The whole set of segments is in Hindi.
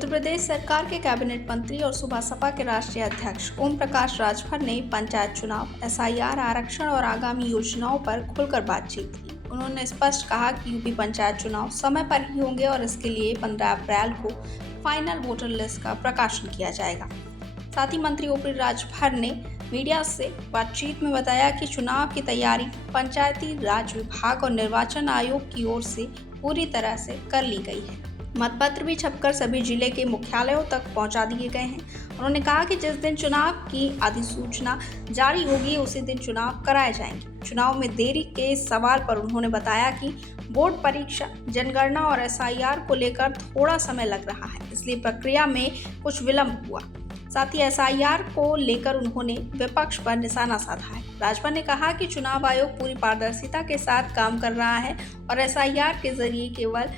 उत्तर प्रदेश सरकार के कैबिनेट मंत्री और सुबह सपा के राष्ट्रीय अध्यक्ष ओम प्रकाश राजभर ने पंचायत चुनाव, एसआईआर, आरक्षण और आगामी योजनाओं पर खुलकर बातचीत की। उन्होंने स्पष्ट कहा कि यूपी पंचायत चुनाव समय पर ही होंगे और इसके लिए 15 अप्रैल को फाइनल वोटर लिस्ट का प्रकाशन किया जाएगा। साथ ही मंत्री ओपी राजभर ने मीडिया से बातचीत में बताया कि चुनाव की तैयारी पंचायती राज विभाग और निर्वाचन आयोग की ओर से पूरी तरह से कर ली गई है। मतपत्र भी छपकर सभी जिले के मुख्यालयों तक पहुंचा दिए गए हैं। उन्होंने कहा कि जिस दिन चुनाव की अधिसूचना जारी होगी उसी दिन चुनाव कराए जाएंगे। चुनाव में देरी के सवाल पर उन्होंने बताया कि बोर्ड परीक्षा, जनगणना और एसआईआर को लेकर थोड़ा समय लग रहा है, इसलिए प्रक्रिया में कुछ विलंब हुआ। साथ ही एसआईआर को लेकर उन्होंने विपक्ष पर निशाना साधा है। राजभर ने कहा कि चुनाव आयोग पूरी पारदर्शिता के साथ काम कर रहा है और एसआईआर के जरिए केवल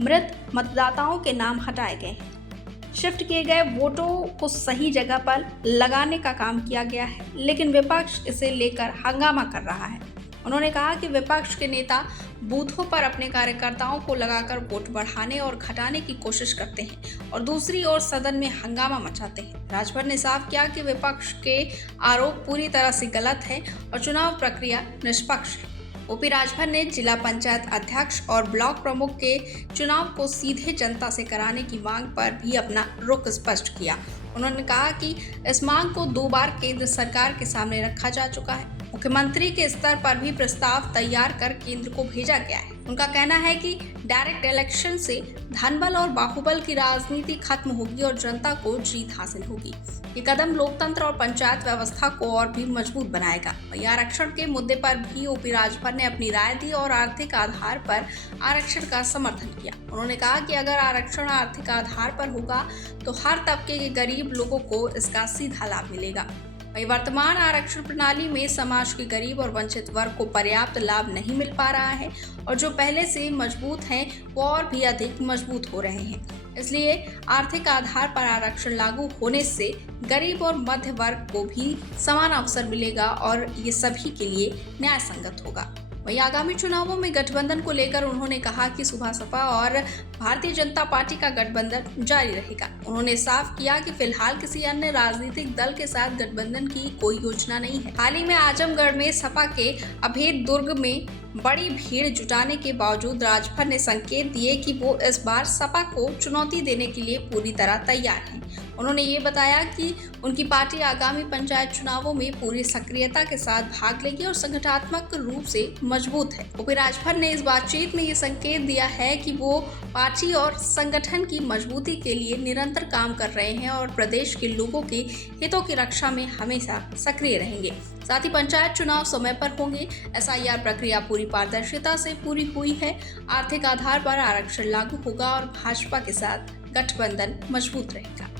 मृत मतदाताओं के नाम हटाए गए हैं। शिफ्ट किए गए वोटों को सही जगह पर लगाने का काम किया गया है, लेकिन विपक्ष इसे लेकर हंगामा कर रहा है। उन्होंने कहा कि विपक्ष के नेता बूथों पर अपने कार्यकर्ताओं को लगाकर वोट बढ़ाने और घटाने की कोशिश करते हैं और दूसरी ओर सदन में हंगामा मचाते हैं। राजभर ने साफ किया कि विपक्ष के आरोप पूरी तरह से गलत है और चुनाव प्रक्रिया निष्पक्ष है। ओपी राजभर ने जिला पंचायत अध्यक्ष और ब्लॉक प्रमुख के चुनाव को सीधे जनता से कराने की मांग पर भी अपना रुख स्पष्ट किया। उन्होंने कहा कि इस मांग को 2 बार केंद्र सरकार के सामने रखा जा चुका है। मुख्यमंत्री के स्तर पर भी प्रस्ताव तैयार कर केंद्र को भेजा गया है। उनका कहना है कि डायरेक्ट इलेक्शन से धनबल और बाहुबल की राजनीति खत्म होगी और जनता को जीत हासिल होगी। ये कदम लोकतंत्र और पंचायत व्यवस्था को और भी मजबूत बनाएगा। वहीं आरक्षण के मुद्दे पर भी ओपी राजभर ने अपनी राय दी और आर्थिक आधार पर आरक्षण का समर्थन किया। उन्होंने कहा कि अगर आरक्षण आर्थिक आधार पर होगा तो हर तबके के गरीब लोगों को इसका सीधा लाभ मिलेगा। वहीं वर्तमान आरक्षण प्रणाली में समाज के गरीब और वंचित वर्ग को पर्याप्त लाभ नहीं मिल पा रहा है और जो पहले से मजबूत हैं वो और भी अधिक मजबूत हो रहे हैं। इसलिए आर्थिक आधार पर आरक्षण लागू होने से गरीब और मध्य वर्ग को भी समान अवसर मिलेगा और ये सभी के लिए न्याय संगत होगा। वहीं आगामी चुनावों में गठबंधन को लेकर उन्होंने कहा कि सुबह सपा और भारतीय जनता पार्टी का गठबंधन जारी रहेगा। उन्होंने साफ किया कि फिलहाल किसी अन्य राजनीतिक दल के साथ गठबंधन की कोई योजना नहीं है। हाल ही में आजमगढ़ में सपा के अभेद दुर्ग में बड़ी भीड़ जुटाने के बावजूद राजभर ने संकेत दिए कि वो इस बार सपा को चुनौती देने के लिए पूरी तरह तैयार हैं। उन्होंने ये बताया कि उनकी पार्टी आगामी पंचायत चुनावों में पूरी सक्रियता के साथ भाग लेगी और संगठनात्मक रूप से मजबूत है। ओपी राजभर ने इस बातचीत में ये संकेत दिया है कि वो पार्टी और संगठन की मजबूती के लिए निरंतर काम कर रहे हैं और प्रदेश के लोगों के हितों की रक्षा में हमेशा सक्रिय रहेंगे। साथ ही पंचायत चुनाव समय पर होंगे। एसआईआर प्रक्रिया पूरी पारदर्शिता से पूरी हुई है। आर्थिक आधार पर आरक्षण लागू होगा और भाजपा के साथ गठबंधन मजबूत रहेगा।